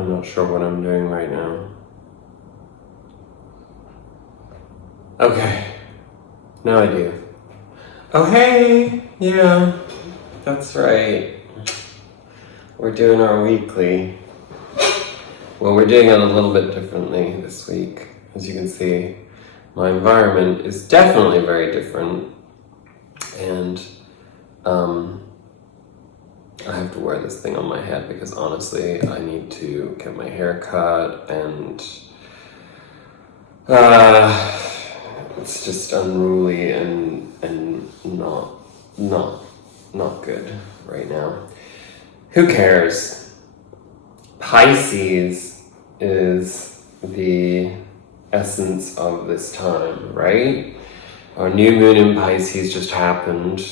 I'm not sure what I'm doing right now. Okay, now I do. Oh hey, yeah, that's right. We're doing our weekly. Well, we're doing it a little bit differently this week. As you can see, my environment is definitely very different. And I have to wear this thing on my head because honestly, I need to get my hair cut and it's just unruly and not good right now. Who cares? Pisces is the essence of this time, right? Our new moon in Pisces just happened,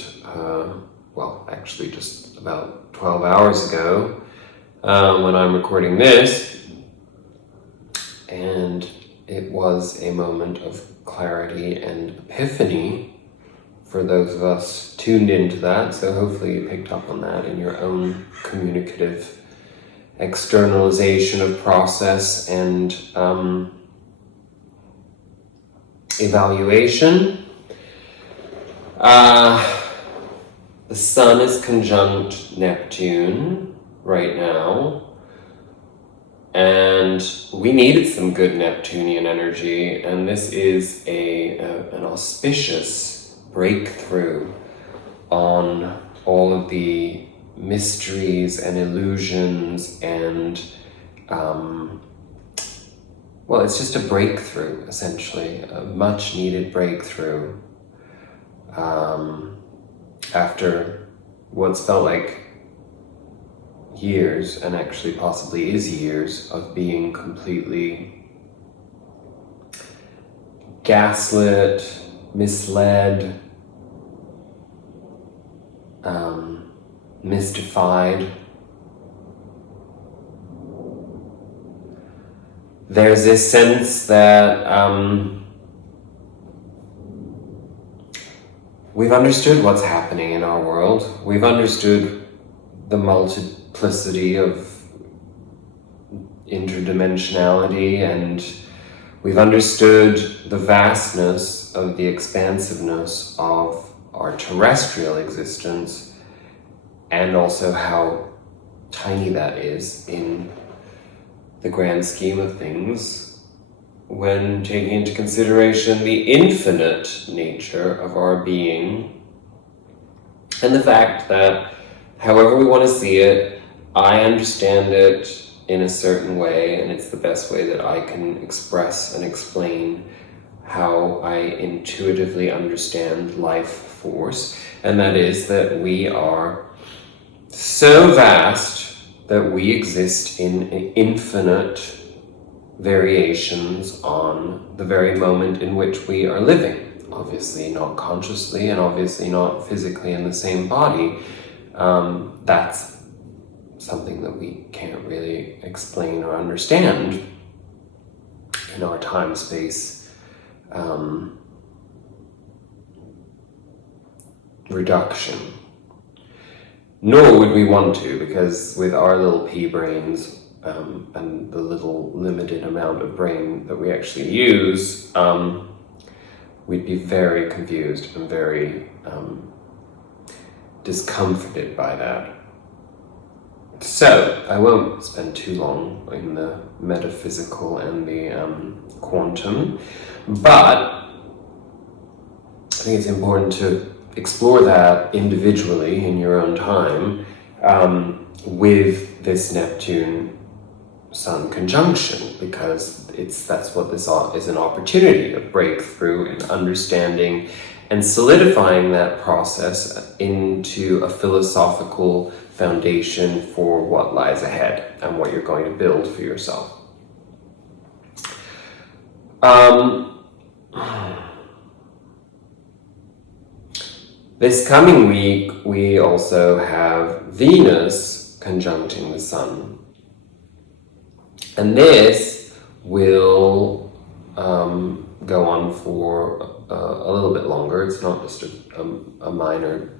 well, actually just about 12 hours ago when I'm recording this, and it was a moment of clarity and epiphany for those of us tuned into that, so hopefully you picked up on that in your own communicative externalization of process and evaluation. The Sun is conjunct Neptune right now, and we needed some good Neptunian energy, and this is an auspicious breakthrough on all of the mysteries and illusions and well, it's just a breakthrough, essentially, a much needed breakthrough after what's felt like years, and actually possibly is years, of being completely gaslit, misled, mystified. There's this sense that we've understood what's happening in our world. We've understood the multiplicity of interdimensionality, and we've understood the vastness of the expansiveness of our terrestrial existence, and also how tiny that is in the grand scheme of things when taking into consideration the infinite nature of our being, and the fact that however we want to see it, I understand it in a certain way, and it's the best way that I can express and explain how I intuitively understand life force, and that is that we are so vast that we exist in infinite variations on the very moment in which we are living. Obviously not consciously, and obviously not physically in the same body. That's something that we can't really explain or understand in our time-space reduction. Nor would we want to, because with our little pea brains and the little limited amount of brain that we actually use, we'd be very confused and very discomforted by that. So, I won't spend too long in the metaphysical and the quantum, but I think it's important to explore that individually in your own time with this Neptune Sun Conjunction, because that's what this is, an opportunity, a breakthrough in understanding and solidifying that process into a philosophical foundation for what lies ahead and what you're going to build for yourself. This coming week, we also have Venus conjuncting the Sun. And this will go on for a little bit longer. It's not just a minor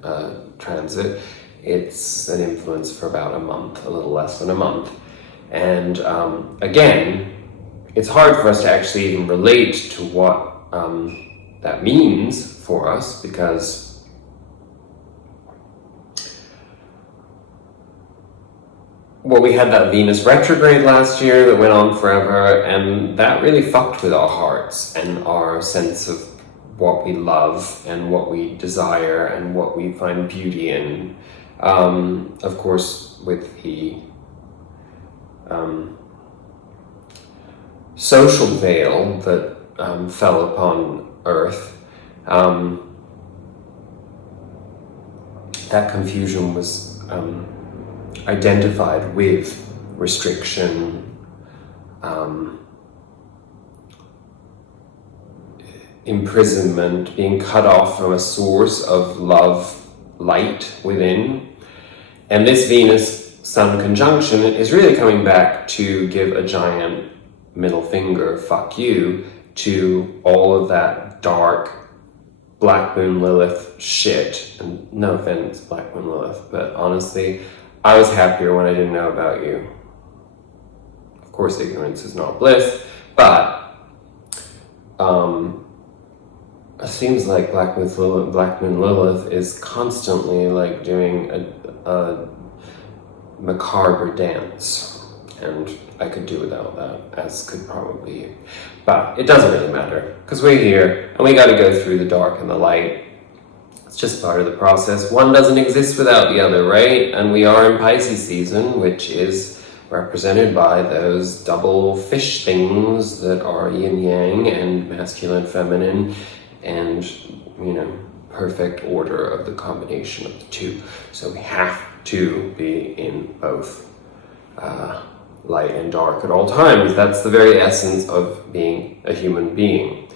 transit. It's an influence for about a month, a little less than a month. And again, it's hard for us to actually even relate to what that means for us, because well, we had that Venus retrograde last year that went on forever, and that really fucked with our hearts and our sense of what we love and what we desire and what we find beauty in. Of course, with the social veil that fell upon Earth, that confusion was identified with restriction, imprisonment, being cut off from a source of love, light within. And this Venus Sun Conjunction is really coming back to give a giant middle finger, fuck you, to all of that dark Black Moon Lilith shit. And no offense, Black Moon Lilith, but honestly, I was happier when I didn't know about you. Of course, ignorance is not bliss, but it seems like Black Moon Lilith is constantly like doing a macabre dance, and I could do without that, as could probably you. But it doesn't really matter, because we're here, and we got to go through the dark and the light. It's just part of the process. One doesn't exist without the other, right? And we are in Pisces season, which is represented by those double fish things that are yin-yang and masculine, feminine, and, you know, perfect order of the combination of the two. So we have to be in both light and dark at all times. That's the very essence of being a human being,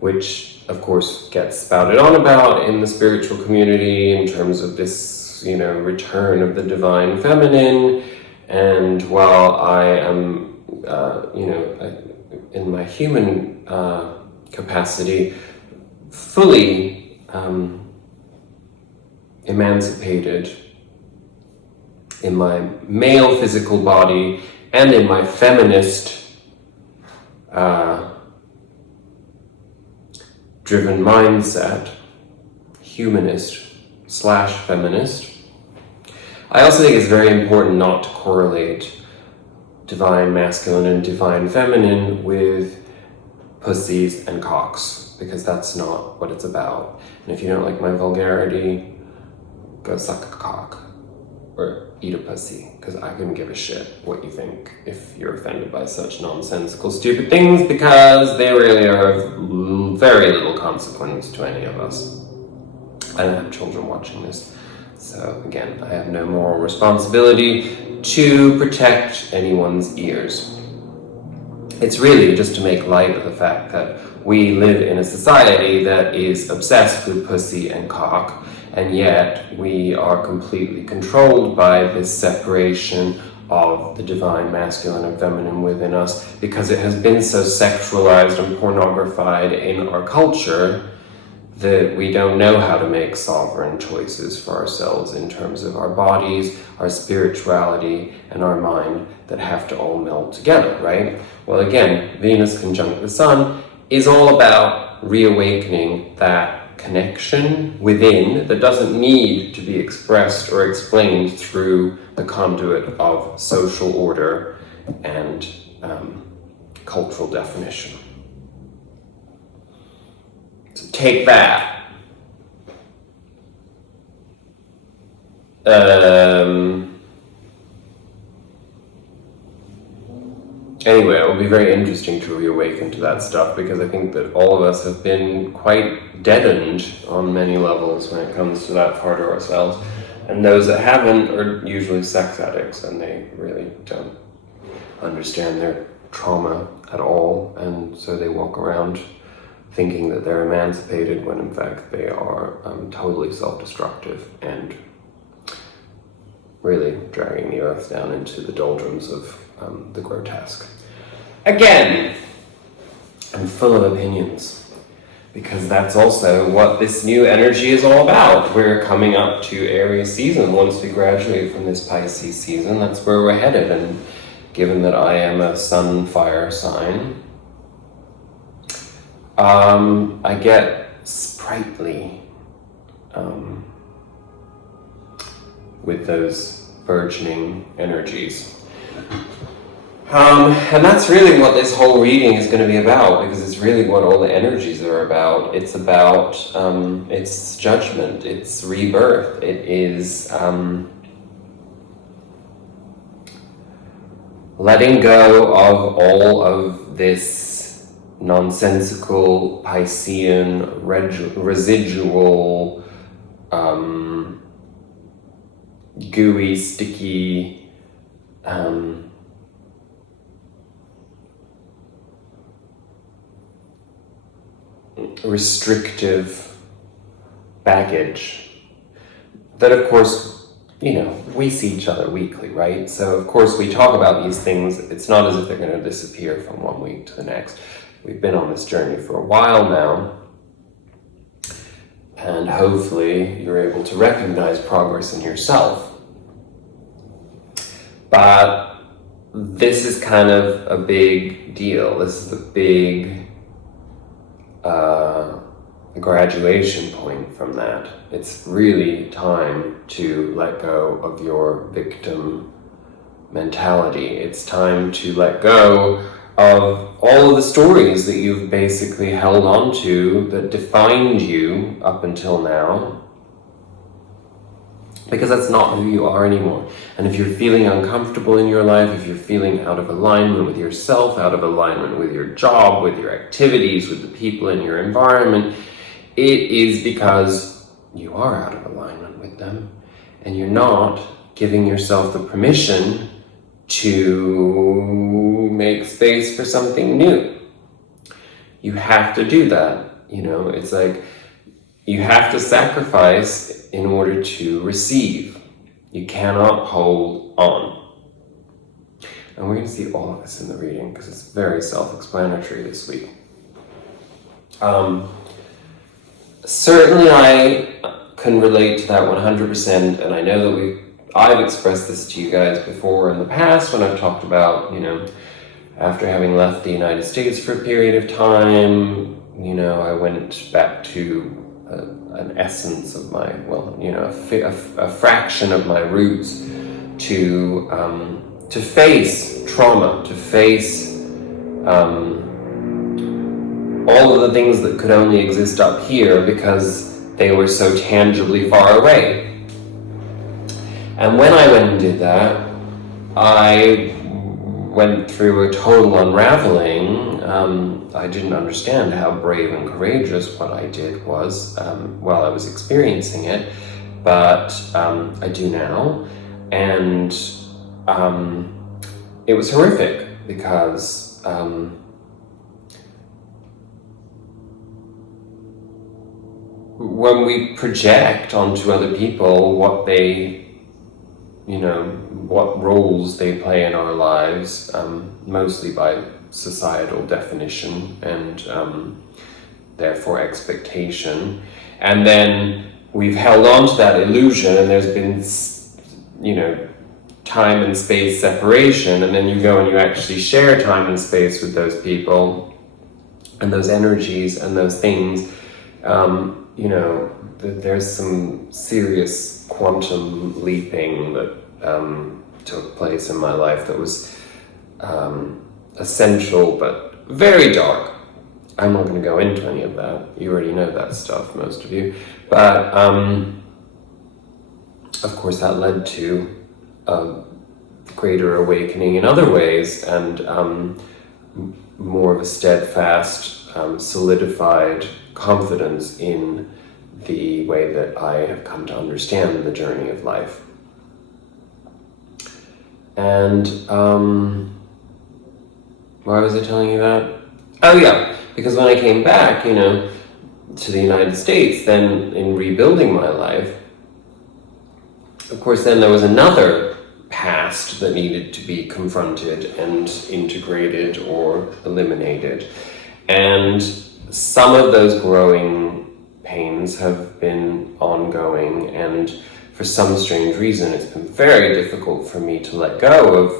which of course gets spouted on about in the spiritual community in terms of this, you know, return of the divine feminine. And while I am, you know, in my human capacity, fully emancipated in my male physical body and in my feminist driven mindset, humanist / feminist, I also think it's very important not to correlate divine masculine and divine feminine with pussies and cocks, because that's not what it's about. And if you don't like my vulgarity, go suck a cock or eat a pussy, because I couldn't give a shit what you think if you're offended by such nonsensical, stupid things, because they really are of very little consequence to any of us. I don't have children watching this, so again, I have no moral responsibility to protect anyone's ears. It's really just to make light of the fact that we live in a society that is obsessed with pussy and cock, and yet we are completely controlled by this separation of the divine masculine and feminine within us, because it has been so sexualized and pornographied in our culture that we don't know how to make sovereign choices for ourselves in terms of our bodies, our spirituality, and our mind that have to all meld together, right? Well, again, Venus conjunct the Sun is all about reawakening that connection within that doesn't need to be expressed or explained through the conduit of social order and cultural definition. So take that. Anyway, it will be very interesting to reawaken to that stuff, because I think that all of us have been quite deadened on many levels when it comes to that part of ourselves. And those that haven't are usually sex addicts, and they really don't understand their trauma at all. And so they walk around thinking that they're emancipated when in fact they are totally self-destructive and really dragging the earth down into the doldrums of the grotesque. Again, I'm full of opinions, because that's also what this new energy is all about. We're coming up to Aries season. Once we graduate from this Pisces season, that's where we're headed. And given that I am a sun fire sign, I get sprightly with those burgeoning energies. And that's really what this whole reading is going to be about, because it's really what all the energies are about. It's about, it's judgment, it's rebirth, it is letting go of all of this nonsensical Piscean residual gooey, sticky restrictive baggage that, of course, we see each other weekly, right? So of course we talk about these things. It's not as if they're going to disappear from one week to the next. We've been on this journey for a while now, and hopefully you're able to recognize progress in yourself. But this is kind of a big deal. This is a big graduation point from that. It's really time to let go of your victim mentality. It's time to let go of all of the stories that you've basically held on to that defined you up until now, because that's not who you are anymore. And if you're feeling uncomfortable in your life, if you're feeling out of alignment with yourself, out of alignment with your job, with your activities, with the people in your environment, it is because you are out of alignment with them, and you're not giving yourself the permission to make space for something new. You have to do that. It's like you have to sacrifice in order to receive. You cannot hold on. And we're going to see all of this in the reading because it's very self-explanatory this week. Certainly I can relate to that 100%, and I know that I've expressed this to you guys before in the past when I've talked about, after having left the United States for a period of time, I went back to an essence of my, a fraction of my roots to face trauma, to face all of the things that could only exist up here because they were so tangibly far away. And when I went and did that, I went through a total unraveling. I didn't understand how brave and courageous what I did was while I was experiencing it, but I do now. And it was horrific because when we project onto other people what they, what roles they play in our lives, mostly by societal definition and therefore expectation, and then we've held on to that illusion, and there's been, time and space separation, and then you go and you actually share time and space with those people and those energies and those things. There's some serious quantum leaping that took place in my life that was essential but very dark. I'm not going to go into any of that. You already know that stuff, most of you. But of course that led to a greater awakening in other ways, and more of a steadfast, solidified confidence in the way that I have come to understand the journey of life. And why was I telling you that? Oh yeah, because when I came back, to the United States, then in rebuilding my life, of course then there was another past that needed to be confronted and integrated or eliminated. And some of those growing pains have been ongoing, and for some strange reason it's been very difficult for me to let go of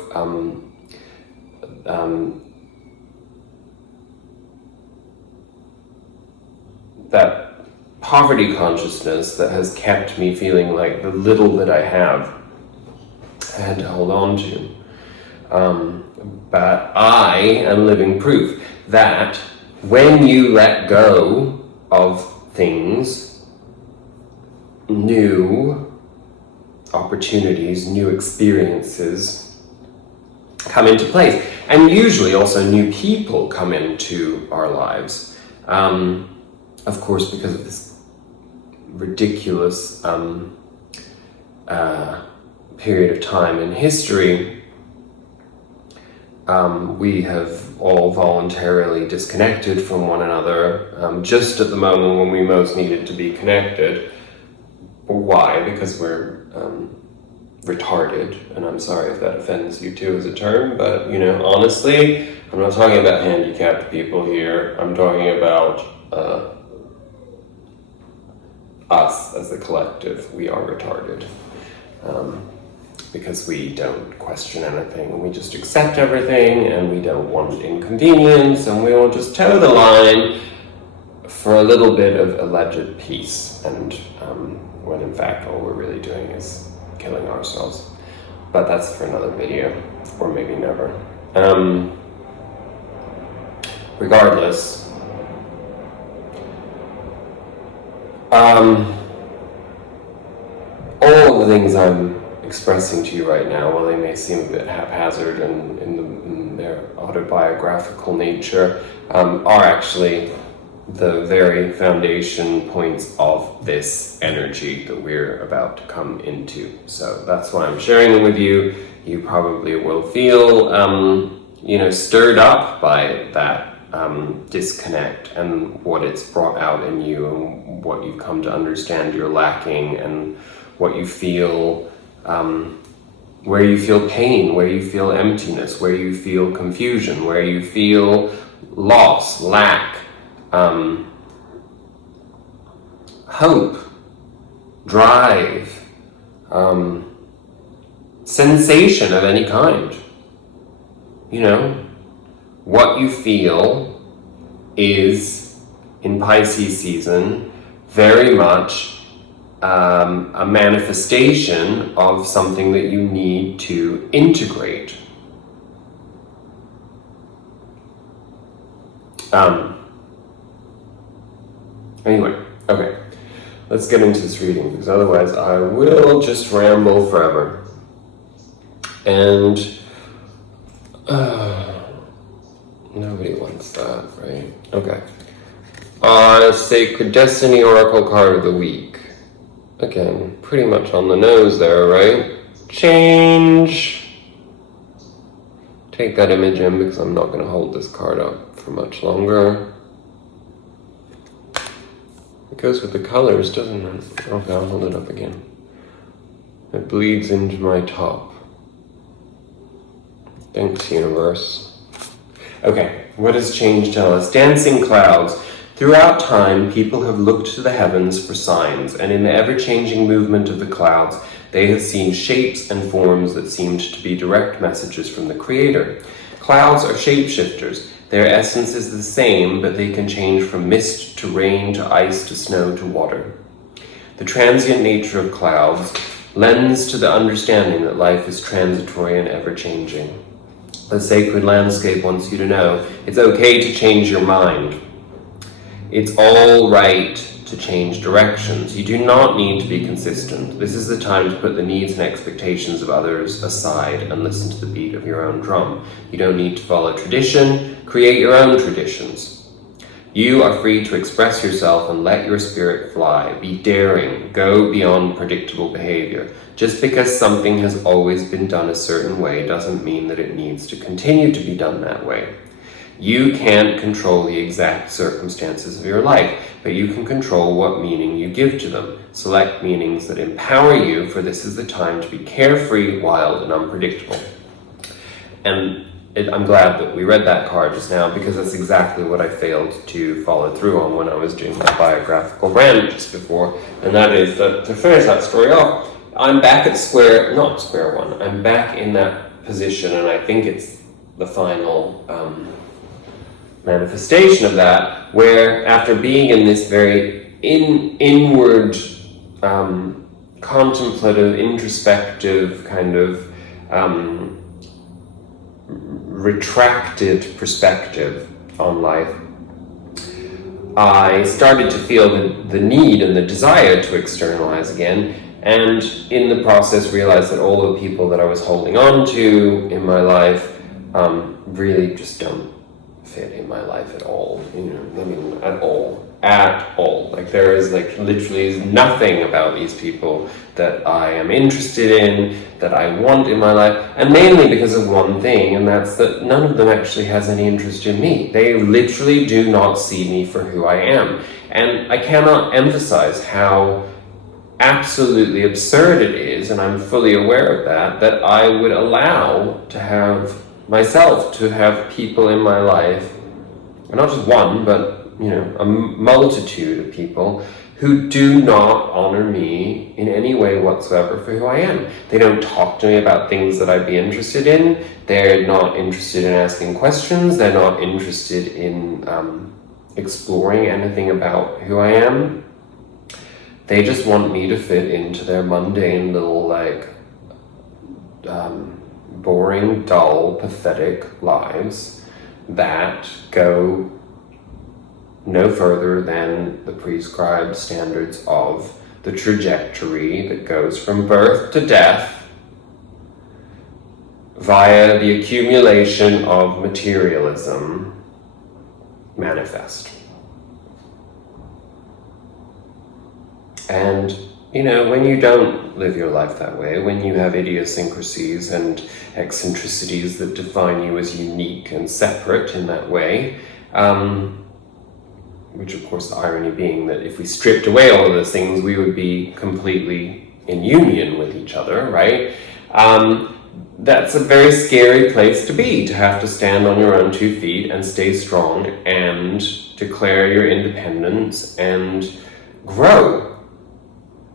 that poverty consciousness that has kept me feeling like the little that I have, I had to hold on to. But I am living proof that when you let go of things, new opportunities, new experiences come into place. And usually also new people come into our lives. Of course, because of this ridiculous period of time in history, we have all voluntarily disconnected from one another just at the moment when we most needed to be connected. Why? Because we're retarded, and I'm sorry if that offends you too as a term, but honestly, I'm not talking about handicapped people here. I'm talking about us as a collective. We are retarded. Because we don't question anything, and we just accept everything, and we don't want inconvenience, and we will just toe the line for a little bit of alleged peace, and when in fact all we're really doing is killing ourselves. But that's for another video, or maybe never. Regardless, all of the things I'm expressing to you right now, while they may seem a bit haphazard and in their autobiographical nature, are actually the very foundation points of this energy that we're about to come into. So that's why I'm sharing them with you. You probably will feel, stirred up by that disconnect and what it's brought out in you, and what you've come to understand you're lacking, and what you feel, where you feel pain, where you feel emptiness, where you feel confusion, where you feel loss, lack, hope, drive, sensation of any kind. What you feel is, in Pisces season, very much a manifestation of something that you need to integrate. Anyway, okay, let's get into this reading, because otherwise I will just ramble forever. And nobody wants that, right? Okay. Sacred Destiny Oracle card of the week. Again, pretty much on the nose there, right? Change. Take that image in, because I'm not going to hold this card up for much longer. It goes with the colors, doesn't it? Okay, I'll hold it up again. It bleeds into my top. Thanks, universe. Okay, what does change tell us? Dancing clouds. Throughout time, people have looked to the heavens for signs, and in the ever-changing movement of the clouds, they have seen shapes and forms that seemed to be direct messages from the Creator. Clouds are shapeshifters. Their essence is the same, but they can change from mist to rain to ice to snow to water. The transient nature of clouds lends to the understanding that life is transitory and ever-changing. The sacred landscape wants you to know it's okay to change your mind. It's all right to change directions. You do not need to be consistent. This is the time to put the needs and expectations of others aside and listen to the beat of your own drum. You don't need to follow tradition. Create your own traditions. You are free to express yourself and let your spirit fly. Be daring. Go beyond predictable behavior. Just because something has always been done a certain way doesn't mean that it needs to continue to be done that way. You can't control the exact circumstances of your life, but you can control what meaning you give to them. Select meanings that empower you, for this is the time to be carefree, wild, and unpredictable. And I'm glad that we read that card just now, because that's exactly what I failed to follow through on when I was doing my biographical rant just before, and that is that, to finish that story off, I'm back at not square one, I'm back in that position, and I think it's the final manifestation of that, where after being in this very inward, contemplative, introspective kind of retracted perspective on life, I started to feel the need and the desire to externalize again, and in the process realized that all the people that I was holding on to in my life really just don't fit in my life at all. At all. Like there is literally nothing about these people that I am interested in, that I want in my life, and mainly because of one thing, and that's that none of them actually has any interest in me. They literally do not see me for who I am. And I cannot emphasize how absolutely absurd it is, and I'm fully aware of that I would allow to have myself to have people in my life, and not just one, but a multitude of people who do not honor me in any way whatsoever for who I am. They don't talk to me about things that I'd be interested in. They're not interested in asking questions. They're not interested in exploring anything about who I am. They just want me to fit into their mundane little boring, dull, pathetic lives that go no further than the prescribed standards of the trajectory that goes from birth to death via the accumulation of materialism manifest. And when you don't live your life that way, when you have idiosyncrasies and eccentricities that define you as unique and separate in that way, which of course the irony being that if we stripped away all of those things, we would be completely in union with each other, right? That's a very scary place to be, to have to stand on your own 2 feet and stay strong and declare your independence and grow.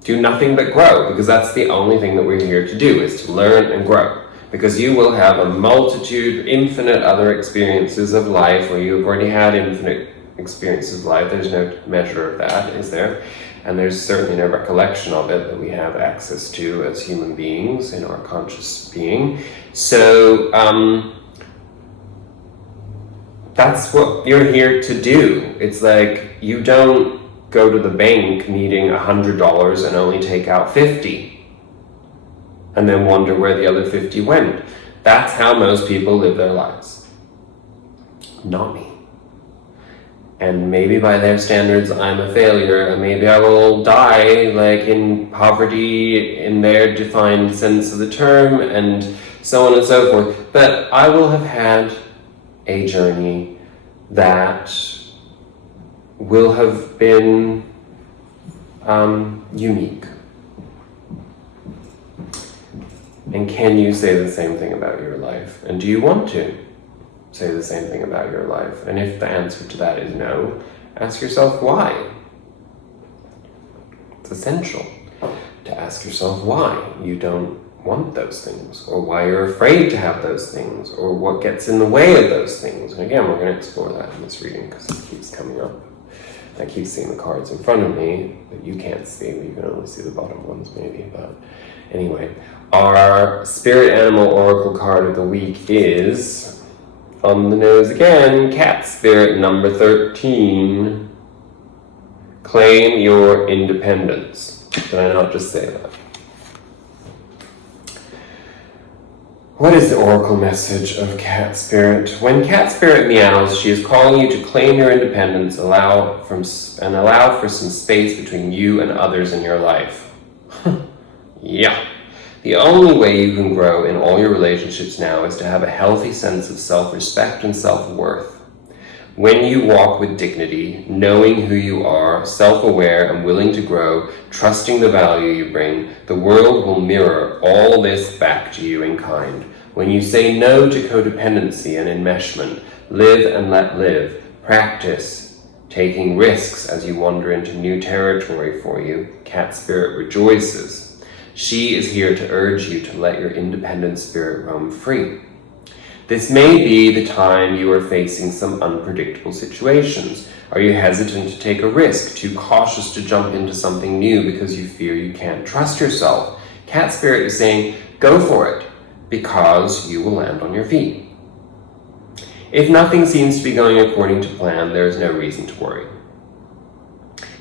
Do nothing but grow, because that's the only thing that we're here to do, is to learn and grow. Because you will have a multitude, infinite other experiences of life, or you've already had infinite experiences of life. There's no measure of that, is there? And there's certainly no recollection of it that we have access to as human beings in our conscious being. So that's what you're here to do. It's like you don't go to the bank needing $100 and only take out 50 and then wonder where the other 50 went. That's how most people live their lives. Not me. And maybe by their standards, I'm a failure, and maybe I will die in poverty in their defined sense of the term, and so on and so forth. But I will have had a journey that will have been unique. And can you say the same thing about your life? And do you want to say the same thing about your life? And if the answer to that is no, ask yourself why. It's essential to ask yourself why you don't want those things, or why you're afraid to have those things, or what gets in the way of those things. And again, we're going to explore that in this reading because it keeps coming up. I keep seeing the cards in front of me that you can't see. You can only see the bottom ones maybe, but anyway. Our spirit animal oracle card of the week is, on the nose again, cat spirit number 13. Claim your independence. Did I not just say that? What is the oracle message of cat spirit? When cat spirit meows, she is calling you to claim your independence, allow for some space between you and others in your life. Yeah. The only way you can grow in all your relationships now is to have a healthy sense of self-respect and self-worth. When you walk with dignity, knowing who you are, self-aware and willing to grow, trusting the value you bring, the world will mirror all this back to you in kind. When you say no to codependency and enmeshment, live and let live, practice taking risks as you wander into new territory for you, cat spirit rejoices. She is here to urge you to let your independent spirit roam free. This may be the time you are facing some unpredictable situations. Are you hesitant to take a risk, too cautious to jump into something new because you fear you can't trust yourself? Cat Spirit is saying, go for it, because you will land on your feet. If nothing seems to be going according to plan, there is no reason to worry.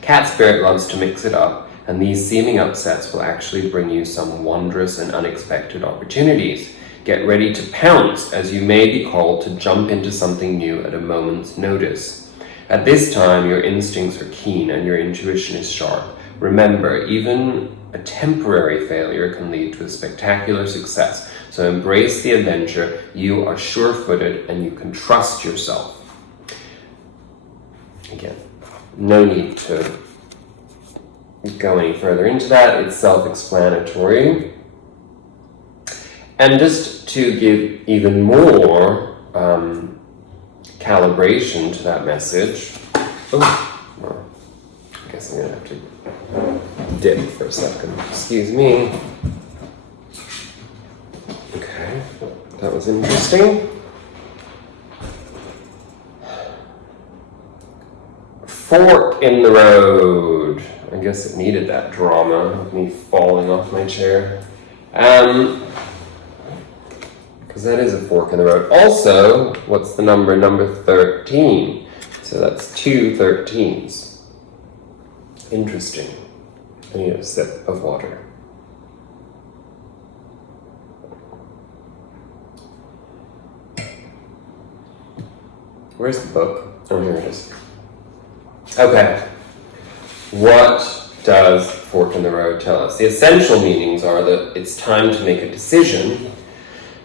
Cat Spirit loves to mix it up, and these seeming upsets will actually bring you some wondrous and unexpected opportunities. Get ready to pounce, as you may be called to jump into something new at a moment's notice. At this time, your instincts are keen and your intuition is sharp. Remember, even a temporary failure can lead to a spectacular success. So embrace the adventure. You are sure-footed and you can trust yourself. Again, no need to go any further into that. It's self-explanatory. And just to give even more calibration to that message, well, I guess I'm going to have to dip for a second. Excuse me. Okay, that was interesting. Fork in the road. I guess it needed that drama of me falling off my chair. Because that is a fork in the road. Also, what's the number? Number 13. So that's 2 13s. Interesting. I need a sip of water. Where's the book? Oh, here it is. Okay. What does fork in the road tell us? The essential meanings are that it's time to make a decision,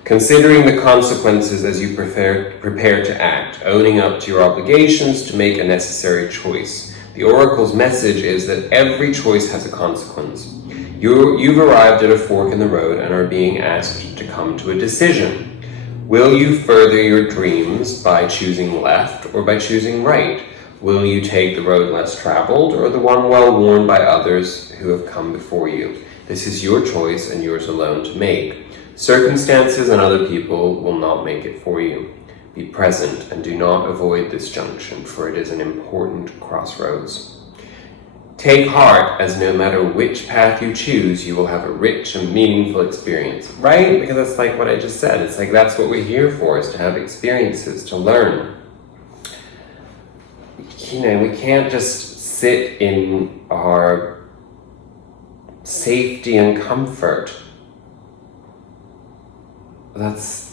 considering the consequences as you prepare to act, owning up to your obligations to make a necessary choice. The oracle's message is that every choice has a consequence. You've arrived at a fork in the road and are being asked to come to a decision. Will you further your dreams by choosing left or by choosing right? Will you take the road less traveled or the one well worn by others who have come before you? This is your choice and yours alone to make. Circumstances and other people will not make it for you. Be present and do not avoid this junction, for it is an important crossroads. Take heart, as no matter which path you choose, you will have a rich and meaningful experience. Right? Because that's like what I just said. It's like that's what we're here for, is to have experiences, to learn. You know, we can't just sit in our safety and comfort. That's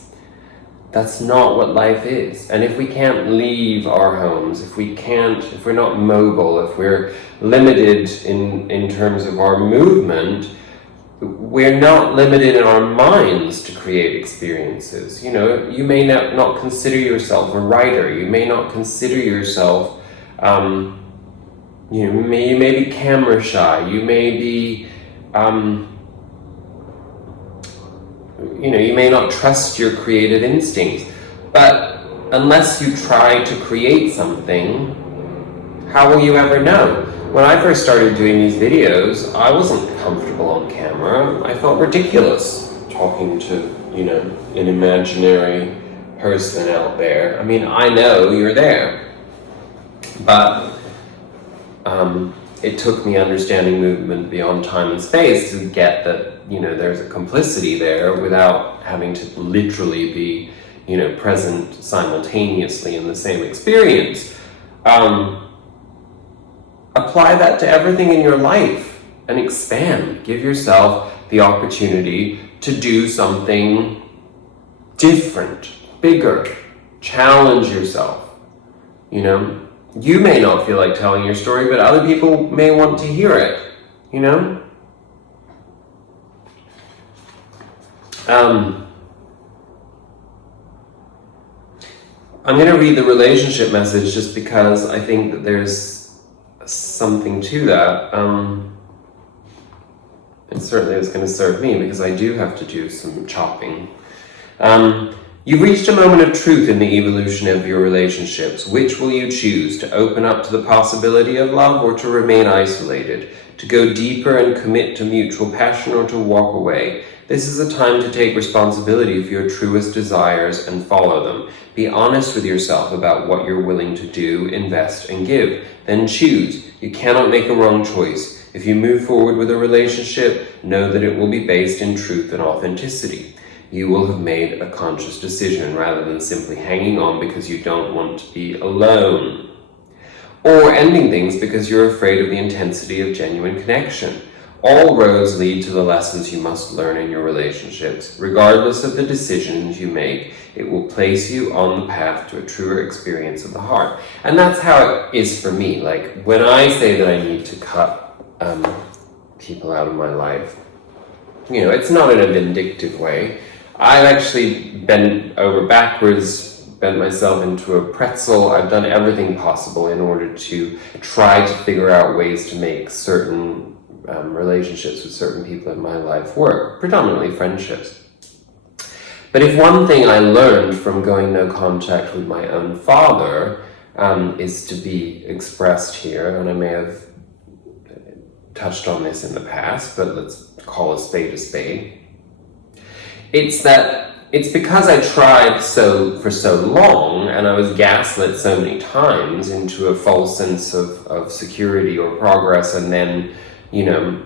not what life is. And if we can't leave our homes, if we're not mobile, if we're limited in terms of our movement, we're not limited in our minds to create experiences. You know, you may not consider yourself a writer. You may not consider yourself, you may be camera shy. You may be, you may not trust your creative instincts, but unless you try to create something, how will you ever know? When I first started doing these videos, I wasn't comfortable on camera. I felt ridiculous talking to, an imaginary person out there. I mean, I know you're there, but it took me understanding movement beyond time and space to get that, there's a complicity there without having to literally be, present simultaneously in the same experience. Apply that to everything in your life and expand. Give yourself the opportunity to do something different, bigger. Challenge yourself. You may not feel like telling your story, but other people may want to hear it, I'm going to read the relationship message just because I think that there's something to that. It certainly is going to serve me because I do have to do some chopping. You've reached a moment of truth in the evolution of your relationships. Which will you choose? To open up to the possibility of love or to remain isolated? To go deeper and commit to mutual passion or to walk away? This is a time to take responsibility for your truest desires and follow them. Be honest with yourself about what you're willing to do, invest, and give. Then choose. You cannot make a wrong choice. If you move forward with a relationship, know that it will be based in truth and authenticity. You will have made a conscious decision rather than simply hanging on because you don't want to be alone. Or ending things because you're afraid of the intensity of genuine connection. All roads lead to the lessons you must learn in your relationships. Regardless of the decisions you make, it will place you on the path to a truer experience of the heart. And that's how it is for me. Like, when I say that I need to cut people out of my life, you know, it's not in a vindictive way. I've actually bent over backwards, bent myself into a pretzel. I've done everything possible in order to try to figure out ways to make certain relationships with certain people in my life work, predominantly friendships. But if one thing I learned from going no contact with my own father is to be expressed here, and I may have touched on this in the past, but let's call a spade a spade. It's because I tried for so long, and I was gaslit so many times into a false sense of security or progress, and then, you know,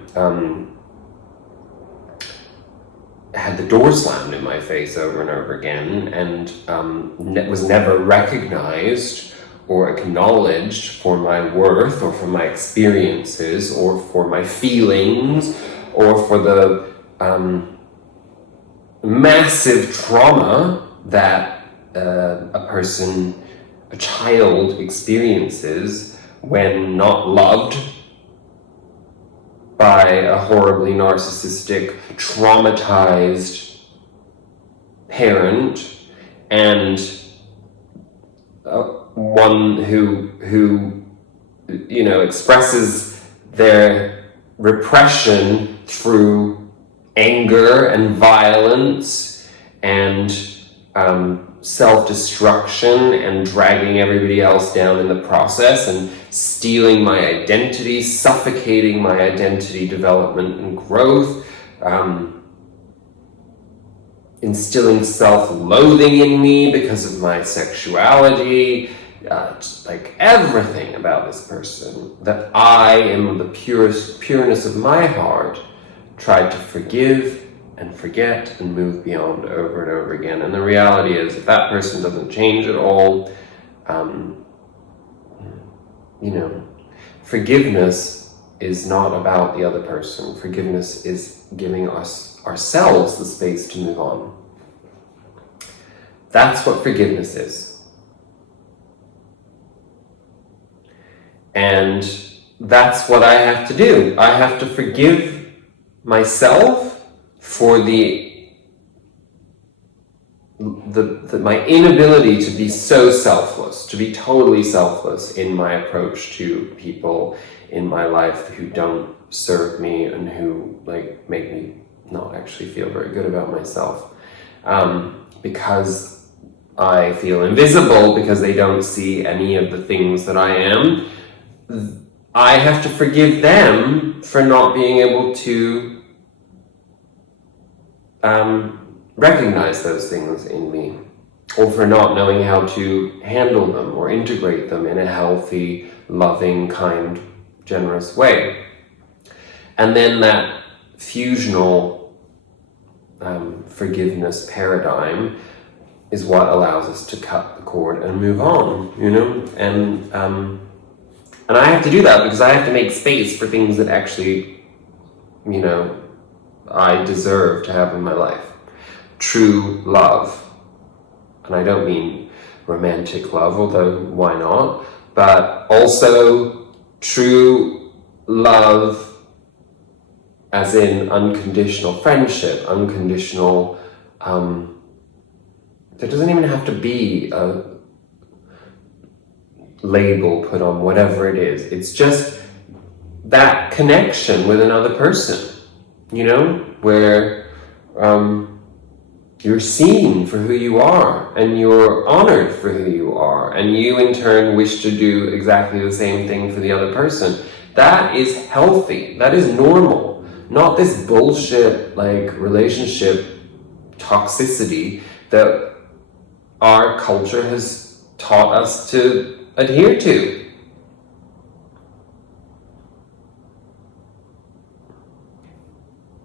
had the door slammed in my face over and over again, and was never recognized or acknowledged for my worth or for my experiences or for my feelings or for the massive trauma that a child experiences when not loved by a horribly narcissistic, traumatized parent, and one who you know, expresses their repression through anger and violence and self-destruction and dragging everybody else down in the process and stealing my identity, suffocating my identity development and growth, instilling self-loathing in me because of my sexuality, like everything about this person that I, in the pureness of my heart, tried to forgive and forget and move beyond over and over again. And the reality is, if that person doesn't change at all, you know, forgiveness is not about the other person. Forgiveness is giving ourselves the space to move on. That's what forgiveness is. And that's what I have to do. I have to forgive myself for my inability to be so selfless, to be totally selfless in my approach to people in my life who don't serve me and who like make me not actually feel very good about myself, because I feel invisible, because they don't see any of the things that I am. I have to forgive them for not being able to recognize those things in me, or for not knowing how to handle them or integrate them in a healthy, loving, kind, generous way. And then that fusional forgiveness paradigm is what allows us to cut the cord and move on, you know? And I have to do that because I have to make space for things that actually, you know, I deserve to have in my life. True love. And I don't mean romantic love, although why not? But also true love as in unconditional friendship, unconditional, there doesn't even have to be a label put on whatever it is. It's just that connection with another person, you know, where you're seen for who you are and you're honored for who you are, and you in turn wish to do exactly the same thing for the other person. That is healthy. That is normal. not this bullshit like relationship toxicity that our culture has taught us to adhere to.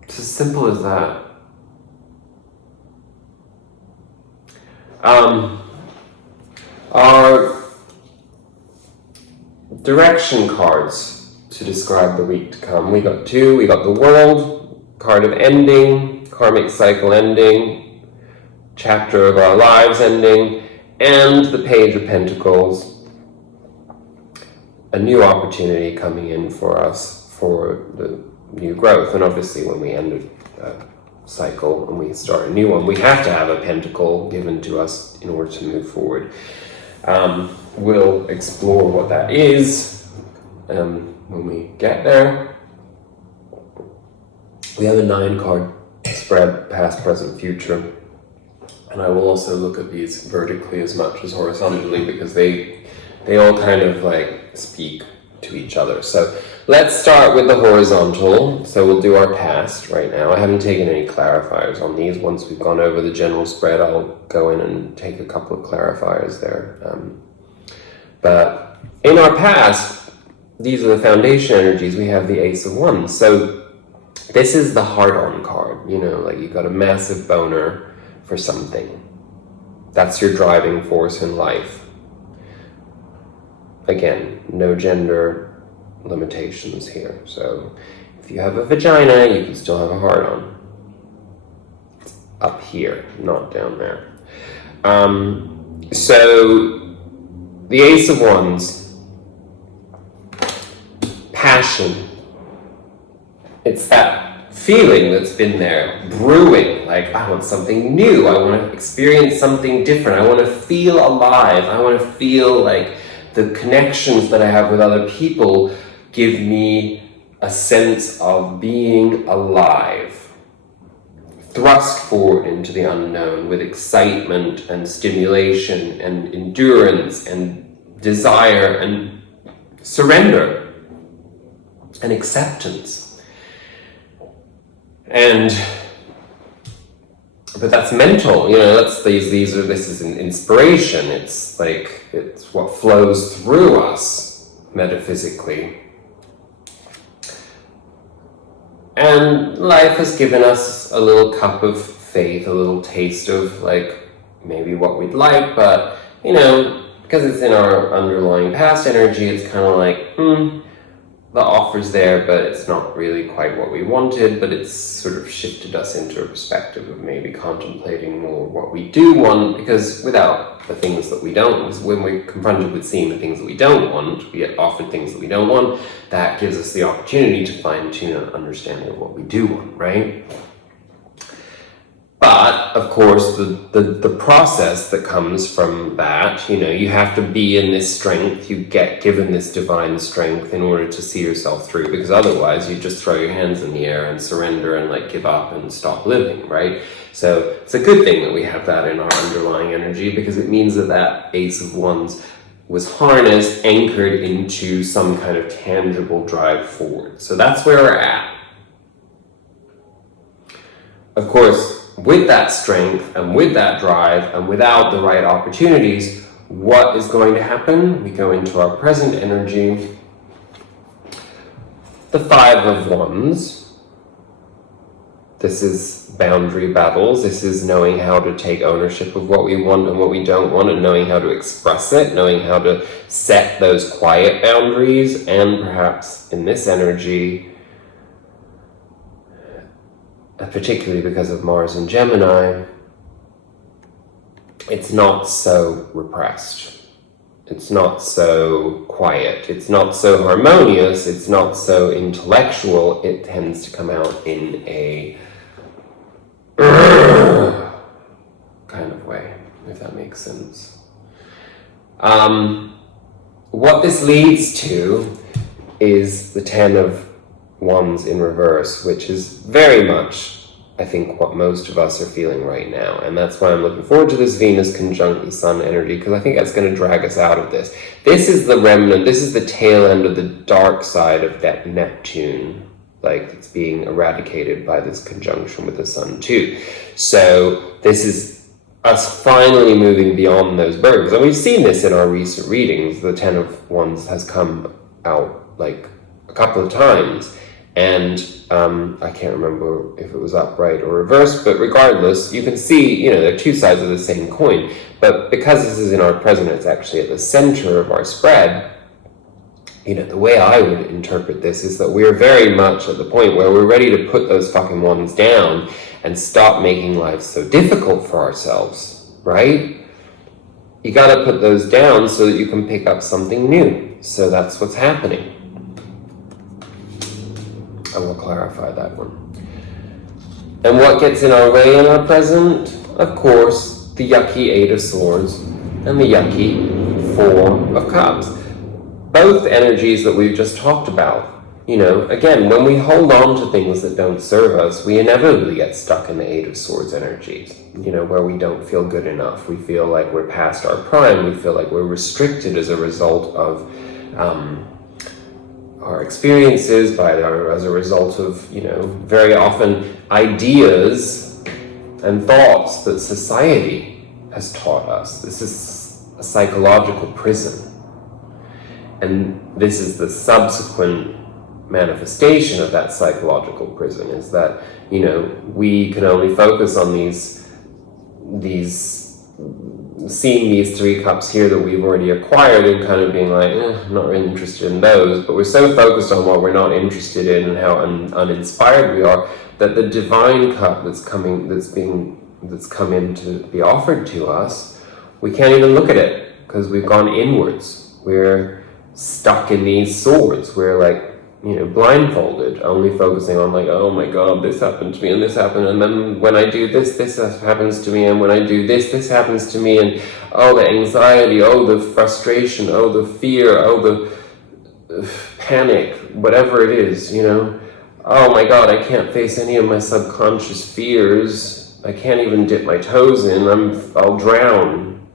It's as simple as that. Our direction cards to describe the week to come. We got two. We got the World, card of ending, karmic cycle ending, chapter of our lives ending, and the Page of Pentacles, a new opportunity coming in for us for the new growth. And obviously when we end a cycle and we start a new one, we have to have a pentacle given to us in order to move forward. We'll explore what that is when we get there. We have a 9-card spread, past, present, future. And I will also look at these vertically as much as horizontally because they all kind of like speak to each other. So let's start with the horizontal. So we'll do our past right now. I haven't taken any clarifiers on these. Once we've gone over the general spread, I'll go in and take a couple of clarifiers there. But in our past, these are the foundation energies. We have the Ace of Wands. So this is the heart-on card. You know, like you've got a massive boner for something. That's your driving force in life. Again, no gender limitations here. So if you have a vagina, you can still have a heart-on. It's up here, not down there. So the Ace of Wands, passion. It's that feeling that's been there, brewing, like I want something new, I want to experience something different, I want to feel alive, I want to feel like the connections that I have with other people give me a sense of being alive. Thrust forward into the unknown with excitement and stimulation and endurance and desire and surrender and acceptance. But that's mental, you know, this is an inspiration. It's like, it's what flows through us metaphysically. And life has given us a little cup of faith, a little taste of like maybe what we'd like, but you know, because it's in our underlying past energy, it's kind of like, the offer's there, but it's not really quite what we wanted, but it's sort of shifted us into a perspective of maybe contemplating more what we do want, because without the things that we don't, when we're confronted with seeing the things that we don't want, we get offered things that we don't want, that gives us the opportunity to fine-tune an understanding of what we do want, right? But, of course, the process that comes from that, you know, you have to be in this strength, you get given this divine strength in order to see yourself through, because otherwise you just throw your hands in the air and surrender and like give up and stop living, right? So it's a good thing that we have that in our underlying energy, because it means that that Ace of Wands was harnessed, anchored into some kind of tangible drive forward. So that's where we're at. Of course, with that strength and with that drive and without the right opportunities, what is going to happen? We go into our present energy. The Five of Wands. This is boundary battles. This is knowing how to take ownership of what we want and what we don't want, and knowing how to express it, knowing how to set those quiet boundaries, and perhaps in this energy, particularly because of Mars and Gemini, it's not so repressed. It's not so quiet. It's not so harmonious. It's not so intellectual. It tends to come out in a kind of way, if that makes sense. What this leads to is the Ten of Wands in reverse, which is very much, I think, what most of us are feeling right now. And that's why I'm looking forward to this Venus conjunct the Sun energy, because I think that's going to drag us out of this. This is the remnant, this is the tail end of the dark side of that Neptune like it's being eradicated by this conjunction with the sun too. So this is us finally moving beyond those burdens. And we've seen this in our recent readings. The Ten of Wands has come out like a couple of times. And I can't remember if it was upright or reversed, but regardless, you can see, they're two sides of the same coin. But because this is in our present, it's actually at the center of our spread. The way I would interpret this is that we're very much at the point where we're ready to put those fucking ones down and stop making life so difficult for ourselves, right? You gotta put those down so that you can pick up something new. So that's what's happening. I will clarify that one. And what gets in our way in our present? Of course, the yucky Eight of Swords and the yucky Four of Cups. Both energies that we've just talked about. Again, when we hold on to things that don't serve us, we inevitably get stuck in the Eight of Swords energies, where we don't feel good enough. We feel like we're past our prime. We feel like we're restricted as a result of our experiences, as a result of, very often ideas and thoughts that society has taught us. This is a psychological prison. And this is the subsequent manifestation of that psychological prison, is that, we can only focus on seeing these three cups here that we've already acquired and kind of being like, I'm not really interested in those, but we're so focused on what we're not interested in and how uninspired we are, that the divine cup that's come in to be offered to us, we can't even look at it because we've gone inwards. We're stuck in these swords. We're like, blindfolded, only focusing on like, oh my God, this happened to me and this happened, and then when I do this happens to me, and when I do this happens to me, and oh, the anxiety, oh, the frustration, oh, the fear, oh, the panic, whatever it is, oh my God, I can't face any of my subconscious fears. I can't even dip my toes in. I'll drown,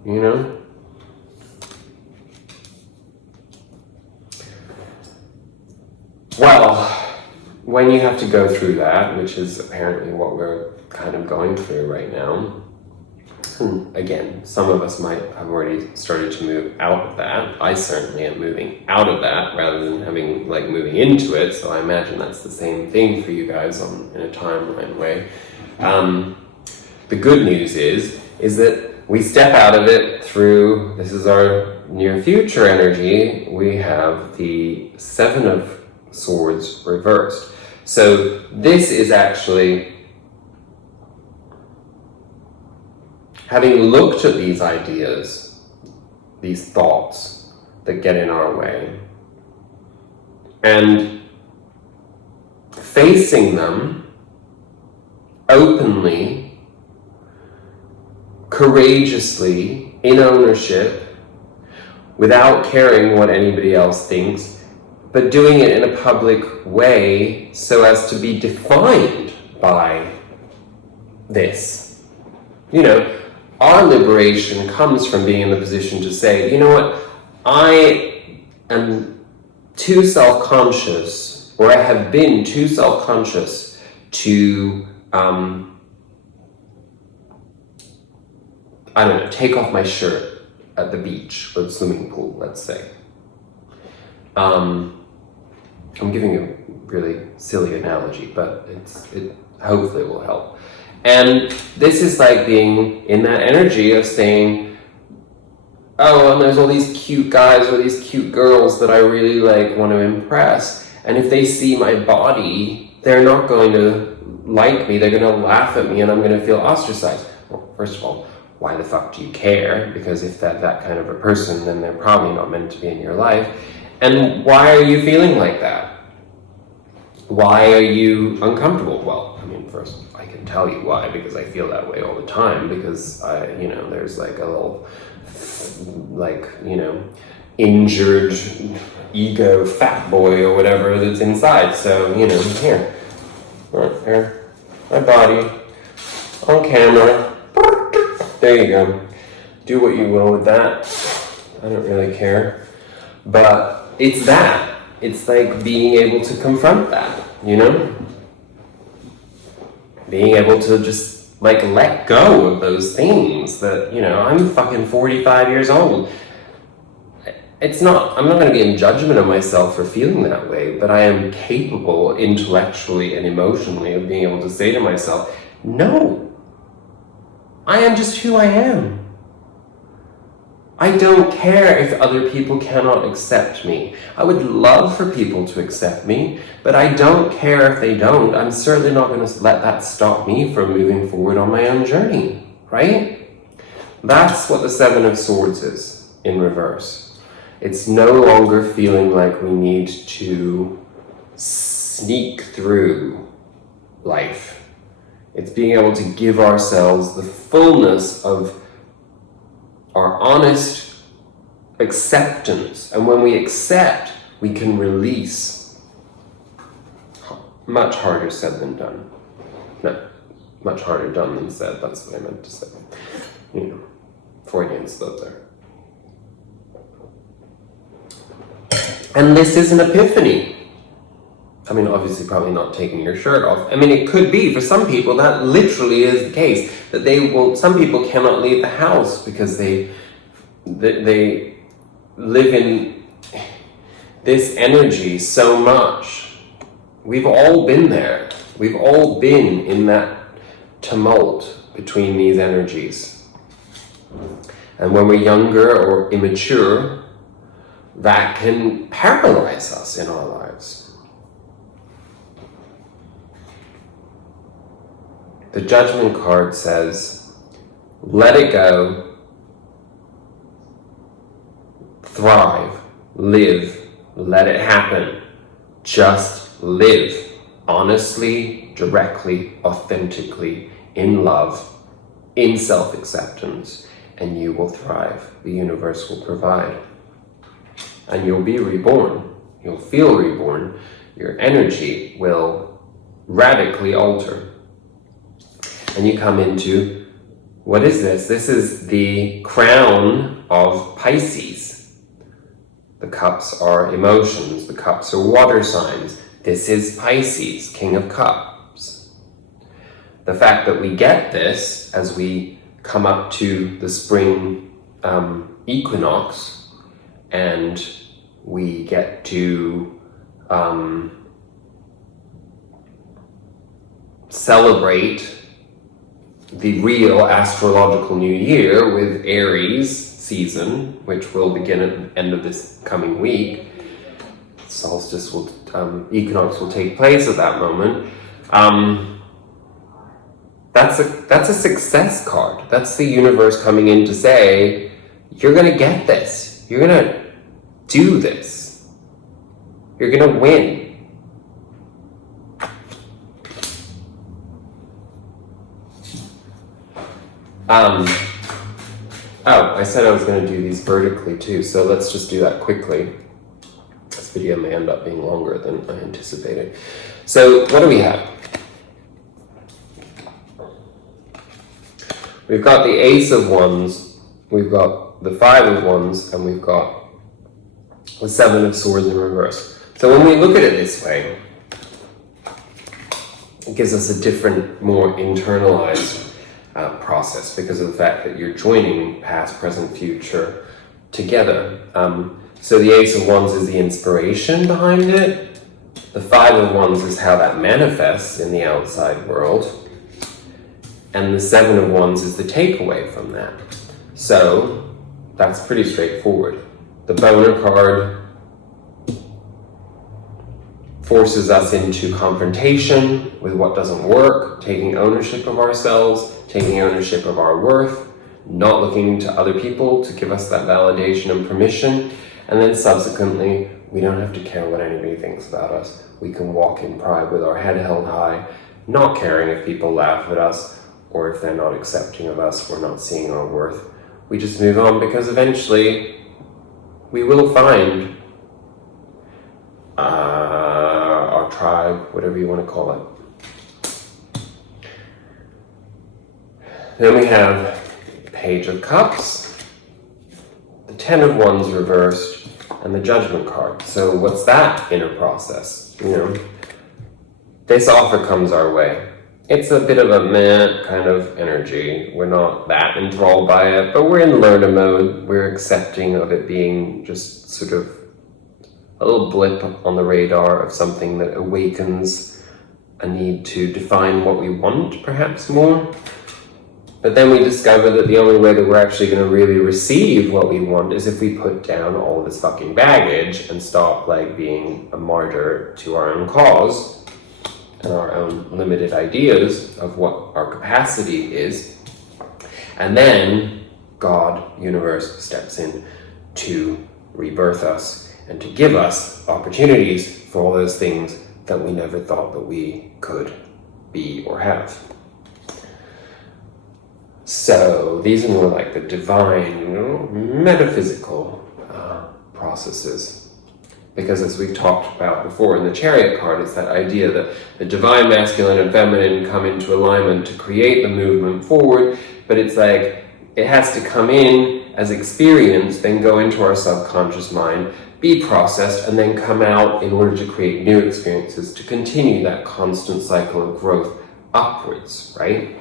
Well, when you have to go through that, which is apparently what we're kind of going through right now, and again, some of us might have already started to move out of that. I certainly am moving out of that rather than moving into it, so I imagine that's the same thing for you guys in a timeline way. The good news is that we step out of it through, this is our near future energy, we have the Seven of Swords reversed. So this is actually, having looked at these ideas, these thoughts that get in our way, and facing them openly, courageously, in ownership, without caring what anybody else thinks, but doing it in a public way so as to be defined by this. Our liberation comes from being in the position to say, you know what, I am too self-conscious, or I have been too self-conscious to, take off my shirt at the beach or the swimming pool, let's say. I'm giving a really silly analogy, but it hopefully will help. And this is like being in that energy of saying, oh, and there's all these cute guys or these cute girls that I really want to impress. And if they see my body, they're not going to like me. They're going to laugh at me and I'm going to feel ostracized. Well, first of all, why the fuck do you care? Because if that kind of a person, then they're probably not meant to be in your life. And why are you feeling like that? Why are you uncomfortable? Well, first, I can tell you why, because I feel that way all the time, because there's a little, injured ego fat boy or whatever that's inside. So, here, right there, my body, on camera, there you go. Do what you will with that. I don't really care. But it's that. it's like being able to confront that, you know? Being able to just like let go of those things that, you know, I'm fucking 45 years old. I'm not going to be in judgment of myself for feeling that way, but I am capable intellectually and emotionally of being able to say to myself, no, I am just who I am. I don't care if other people cannot accept me. I would love for people to accept me, but I don't care if they don't. I'm certainly not going to let that stop me from moving forward on my own journey, right? That's what the Seven of Swords is in reverse. It's no longer feeling like we need to sneak through life. It's being able to give ourselves the fullness of our honest acceptance. And when we accept, we can release. Much harder said than done. No, much harder done than said. That's what I meant to say. You know, Freudian slip there. And this is an epiphany. I mean, obviously probably not taking your shirt off. I mean, it could be, for some people, that literally is the case. That some people cannot leave the house because they live in this energy so much. We've all been there. We've all been in that tumult between these energies. And when we're younger or immature, that can paralyze us in our lives. The Judgment card says, let it go, thrive, live, let it happen. Just live honestly, directly, authentically, in love, in self-acceptance, and you will thrive. The universe will provide. And you'll be reborn. You'll feel reborn. Your energy will radically alter. And you come into, what is this? This is the crown of Pisces. The cups are emotions. The cups are water signs. This is Pisces, King of Cups. The fact that we get this as we come up to the spring equinox, and we get to celebrate the real astrological new year with Aries season, which will begin at the end of this coming week. Solstice will, equinox will take place at that moment. That's a success card. That's the universe coming in to say, you're gonna get this. You're gonna do this. You're gonna win. Oh, I said I was going to do these vertically too, so let's just do that quickly. This video may end up being longer than I anticipated. So, what do we have? We've got the Ace of Wands, we've got the Five of Wands, and we've got the Seven of Swords in reverse. So when we look at it this way, it gives us a different, more internalized process because of the fact that you're joining past, present, future together. So the Ace of Wands is the inspiration behind it. The Five of Wands is how that manifests in the outside world. And the Seven of Wands is the takeaway from that. So that's pretty straightforward. The Boner card forces us into confrontation with what doesn't work, taking ownership of ourselves, taking ownership of our worth, not looking to other people to give us that validation and permission, and then subsequently, we don't have to care what anybody thinks about us. We can walk in pride with our head held high, not caring if people laugh at us, or if they're not accepting of us, or not seeing our worth. We just move on because eventually, we will find our tribe, whatever you want to call it. Then we have Page of Cups, the Ten of Wands reversed, and the Judgment card. So what's that inner process? You know, this offer comes our way. It's a bit of a meh kind of energy. We're not that enthralled by it, but we're in learner mode. We're accepting of it being just sort of a little blip on the radar of something that awakens a need to define what we want, perhaps more. But then we discover that the only way that we're actually going to really receive what we want is if we put down all of this fucking baggage and stop like being a martyr to our own cause and our own limited ideas of what our capacity is. And then God, universe, steps in to rebirth us and to give us opportunities for all those things that we never thought that we could be or have. So these are more like the divine, metaphysical processes. Because as we've talked about before in the Chariot card, it's that idea that the divine masculine and feminine come into alignment to create the movement forward, but it's like it has to come in as experience, then go into our subconscious mind, be processed, and then come out in order to create new experiences to continue that constant cycle of growth upwards, right?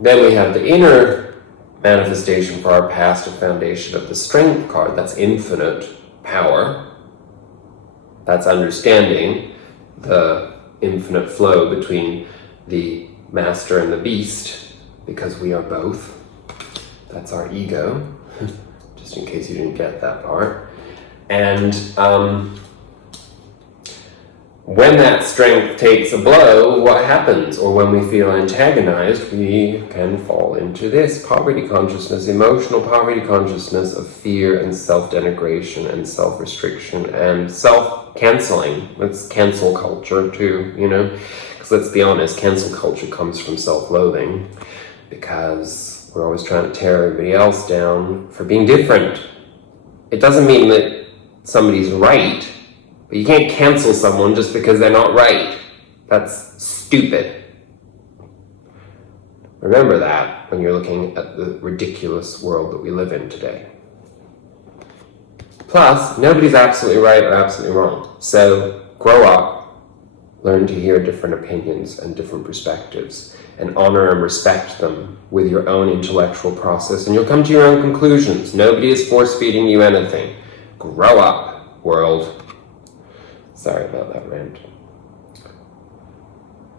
Then we have the inner manifestation for our past or foundation of the Strength card. That's infinite power. That's understanding the infinite flow between the master and the beast, because we are both. That's our ego, just in case you didn't get that part. And when that strength takes a blow, what happens? Or when we feel antagonized, we can fall into this poverty consciousness, emotional poverty consciousness of fear and self-denigration and self-restriction and self-canceling. That's cancel culture too, you know? Because let's be honest, cancel culture comes from self-loathing, because we're always trying to tear everybody else down for being different. It doesn't mean that somebody's right, but you can't cancel someone just because they're not right. That's stupid. Remember that when you're looking at the ridiculous world that we live in today. Plus, nobody's absolutely right or absolutely wrong. So, grow up, learn to hear different opinions and different perspectives, and honor and respect them with your own intellectual process, and you'll come to your own conclusions. Nobody is force-feeding you anything. Grow up, world. Sorry about that rant.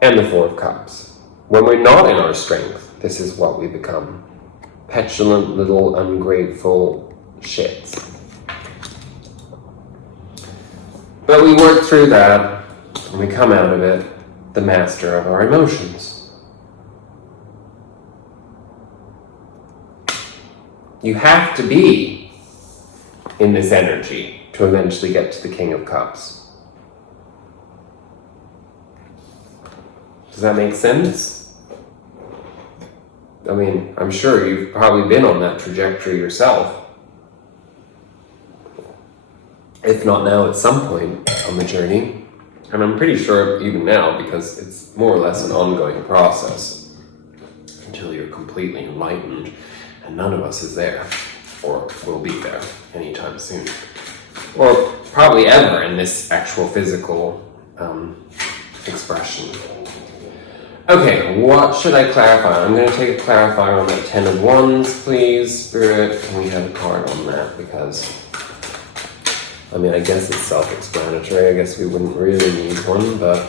And the Four of Cups. When we're not in our strength, this is what we become. Petulant little ungrateful shits. But we work through that, and we come out of it the master of our emotions. You have to be in this energy to eventually get to the King of Cups. Does that make sense? I mean, I'm sure you've probably been on that trajectory yourself. If not now, at some point on the journey. And I'm pretty sure even now, because it's more or less an ongoing process until you're completely enlightened, and none of us is there, or will be there anytime soon. Or probably ever in this actual physical expression. Okay, what should I clarify? I'm going to take a clarifier on that Ten of Wands, please. Spirit, can we have a card on that? Because, I mean, I guess it's self-explanatory. I guess we wouldn't really need one, but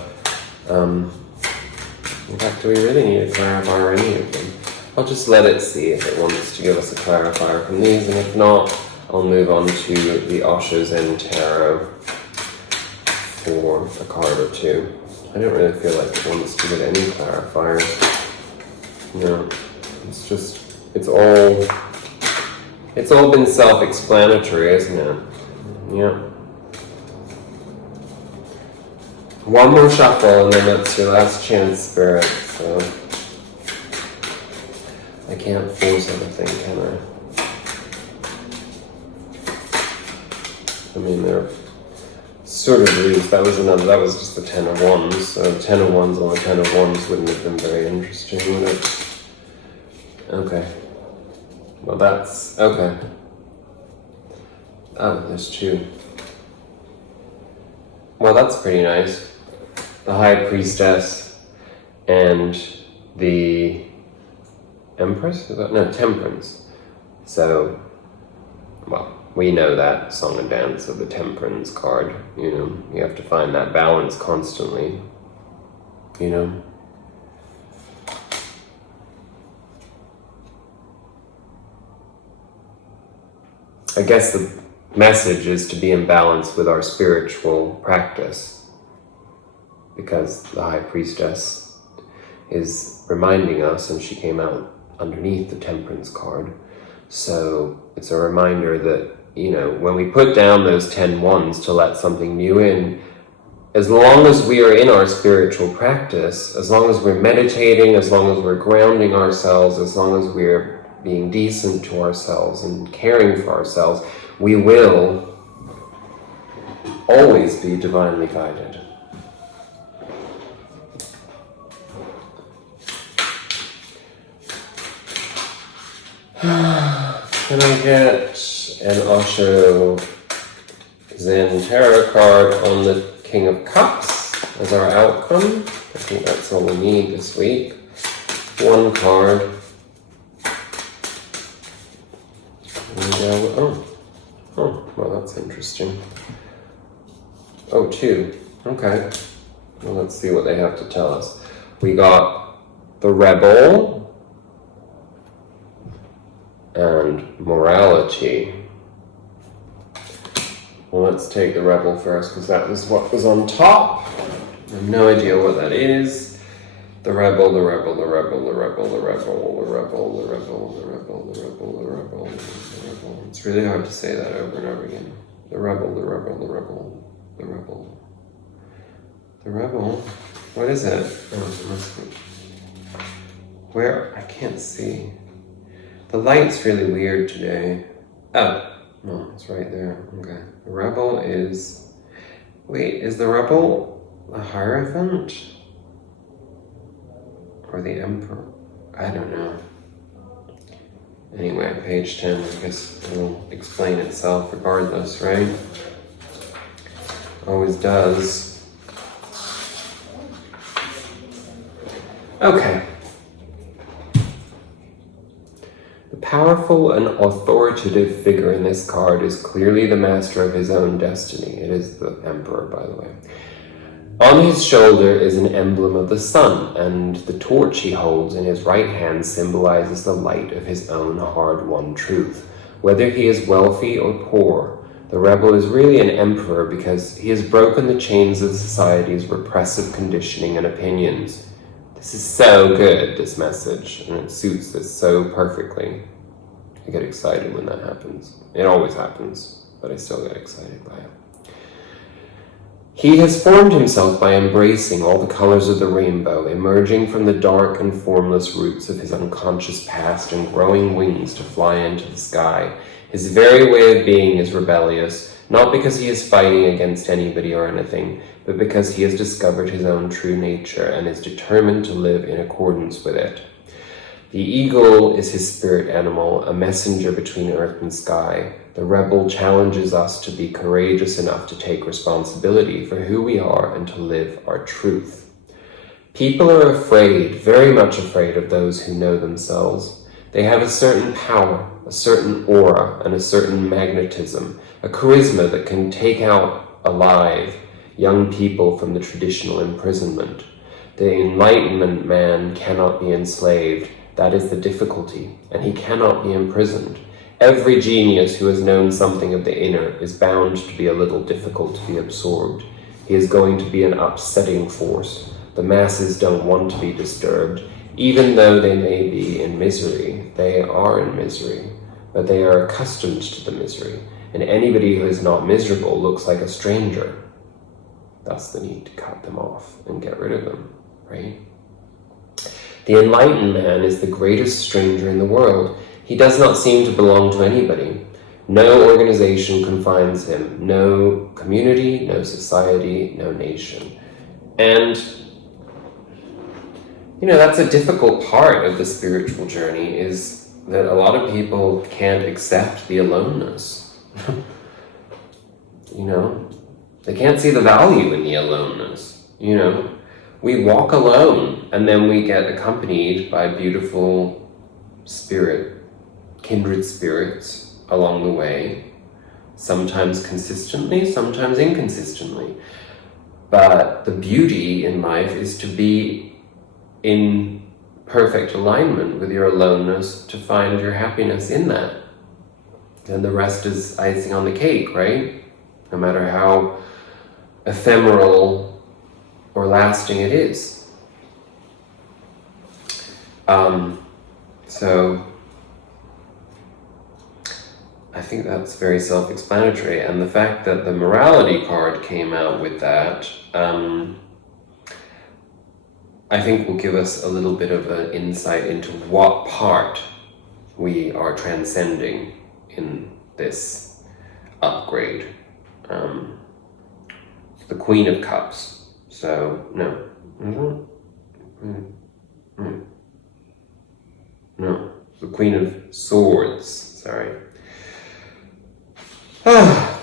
in fact, do we really need a clarifier or any of them? I'll just let it see if it wants to give us a clarifier from these, and if not, I'll move on to the Osho Zen Tarot for a card or two. I don't really feel like it wants to get any clarifiers. No, it's just, it's all been self-explanatory, isn't it? Yeah. One more shuffle and then that's your last chance, Spirit, so I can't force anything, can I? I mean, they're sort of loose. That was just the Ten of Wands. So 10 of Wands on a 10 of Wands wouldn't have been very interesting, would it? Okay. Well, that's, okay. Oh, there's two. Well, that's pretty nice. The High Priestess and the Empress? Is that? No, Temperance. So, well, we know that song and dance of the Temperance card. You know, you have to find that balance constantly. You know? I guess the message is to be in balance with our spiritual practice, because the High Priestess is reminding us, and she came out underneath the Temperance card. So it's a reminder that, you know, when we put down those 10 wands to let something new in, as long as we are in our spiritual practice, as long as we're meditating, as long as we're grounding ourselves, as long as we're being decent to ourselves and caring for ourselves, we will always be divinely guided. Can I get an Osho Zen Tarot card on the King of Cups as our outcome? I think that's all we need this week. One card. Well, that's interesting. Oh, two. Okay. Well, let's see what they have to tell us. We got the Rebel and Morality. Well, let's take the Rebel first, because that was what was on top. I have no idea what that is. The Rebel, the Rebel, the Rebel, the Rebel, the Rebel, the Rebel, the Rebel, the Rebel, the Rebel, the Rebel, the Rebel. It's really hard to say that over and over again. The Rebel, the Rebel, the Rebel, the Rebel. The Rebel? What is it? Oh, it must be. Where? I can't see. The light's really weird today. Oh, no, it's right there. Okay. The Rebel is... Wait, is the Rebel a Hierophant? Or the Emperor? I don't know. Anyway, page 10, I guess it'll explain itself regardless, right? Always does. Okay. The powerful and authoritative figure in this card is clearly the master of his own destiny. It is the Emperor, by the way. On his shoulder is an emblem of the sun, and the torch he holds in his right hand symbolizes the light of his own hard-won truth. Whether he is wealthy or poor, the Rebel is really an emperor because he has broken the chains of society's repressive conditioning and opinions. This is so good, this message, and it suits this so perfectly. I get excited when that happens. It always happens, but I still get excited by it. He has formed himself by embracing all the colors of the rainbow, emerging from the dark and formless roots of his unconscious past and growing wings to fly into the sky. His very way of being is rebellious, not because he is fighting against anybody or anything, but because he has discovered his own true nature and is determined to live in accordance with it. The eagle is his spirit animal, a messenger between earth and sky. The Rebel challenges us to be courageous enough to take responsibility for who we are and to live our truth. People are afraid, very much afraid of those who know themselves. They have a certain power, a certain aura, and a certain magnetism, a charisma that can take out alive young people from the traditional imprisonment. The Enlightenment man cannot be enslaved. That is the difficulty, and he cannot be imprisoned. Every genius who has known something of the inner is bound to be a little difficult to be absorbed. He is going to be an upsetting force. The masses don't want to be disturbed. Even though they may be in misery, they are in misery, but they are accustomed to the misery, and anybody who is not miserable looks like a stranger. That's the need to cut them off and get rid of them, right? The enlightened man is the greatest stranger in the world. He does not seem to belong to anybody. No organization confines him, no community, no society, no nation. And, you know, that's a difficult part of the spiritual journey, is that a lot of people can't accept the aloneness. you know, they can't see the value in the aloneness, you know. We walk alone, and then we get accompanied by beautiful kindred spirits along the way, sometimes consistently, sometimes inconsistently. But the beauty in life is to be in perfect alignment with your aloneness, to find your happiness in that. And the rest is icing on the cake, right? No matter how ephemeral or lasting it is. So I think that's very self-explanatory, and the fact that the morality card came out with that, I think will give us a little bit of an insight into what part we are transcending in this upgrade. The Queen of Cups. So, no. No. The Queen of Swords. Sorry.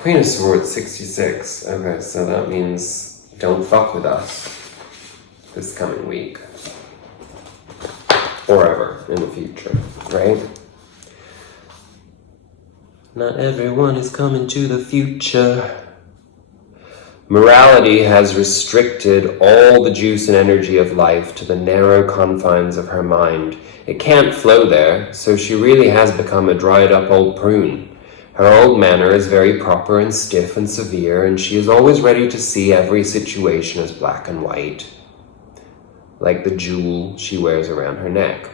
Queen of Swords, 66. Okay, so that means don't fuck with us this coming week. Or ever in the future, right? Not everyone is coming to the future. Morality has restricted all the juice and energy of life to the narrow confines of her mind. It can't flow there, so she really has become a dried-up old prune. Her old manner is very proper and stiff and severe, and she is always ready to see every situation as black and white, like the jewel she wears around her neck.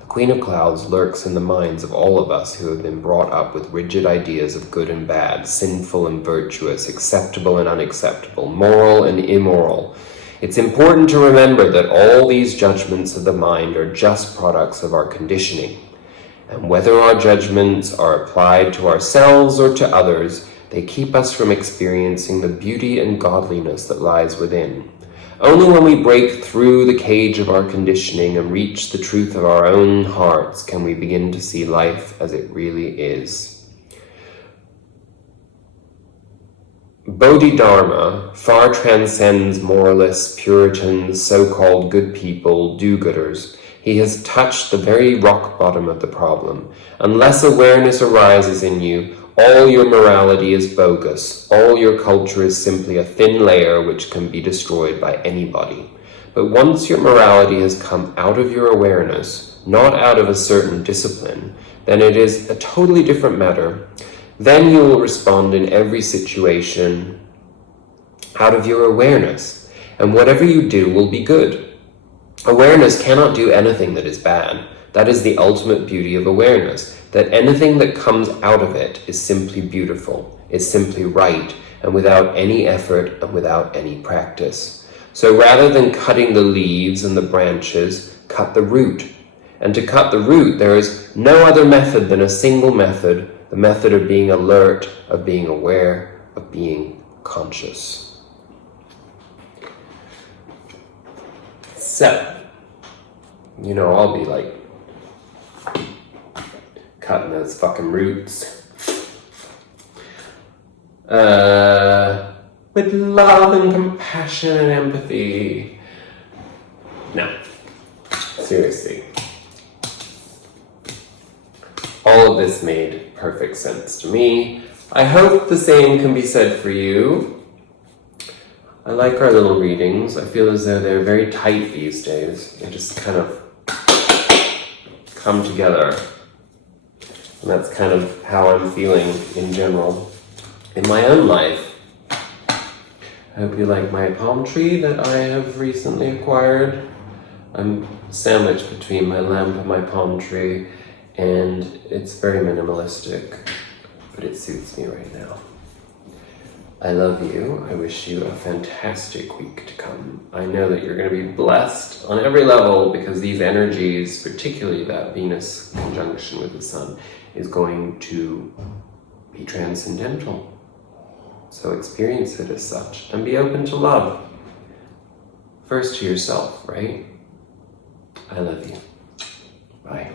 The Queen of Clouds lurks in the minds of all of us who have been brought up with rigid ideas of good and bad, sinful and virtuous, acceptable and unacceptable, moral and immoral. It's important to remember that all these judgments of the mind are just products of our conditioning. And whether our judgments are applied to ourselves or to others, they keep us from experiencing the beauty and godliness that lies within. Only when we break through the cage of our conditioning and reach the truth of our own hearts can we begin to see life as it really is. Bodhidharma far transcends moralists, Puritans, so-called good people, do-gooders. He has touched the very rock bottom of the problem. Unless awareness arises in you, all your morality is bogus. All your culture is simply a thin layer which can be destroyed by anybody. But once your morality has come out of your awareness, not out of a certain discipline, then it is a totally different matter. Then you will respond in every situation out of your awareness, and whatever you do will be good. Awareness cannot do anything that is bad. That is the ultimate beauty of awareness, that anything that comes out of it is simply beautiful, is simply right, and without any effort and without any practice. So rather than cutting the leaves and the branches, cut the root. And to cut the root, there is no other method than a single method, the method of being alert, of being aware, of being conscious. So, I'll be like cutting those fucking roots. With love and compassion and empathy. No, seriously. All of this made perfect sense to me. I hope the same can be said for you. I like our little readings. I feel as though they're very tight these days. They just kind of come together. And that's kind of how I'm feeling in general in my own life. I hope you like my palm tree that I have recently acquired. I'm sandwiched between my lamp and my palm tree, and it's very minimalistic, but it suits me right now. I love you. I wish you a fantastic week to come. I know that you're going to be blessed on every level because these energies, particularly that Venus conjunction with the Sun, is going to be transcendental. So experience it as such and be open to love. First to yourself, right? I love you. Bye.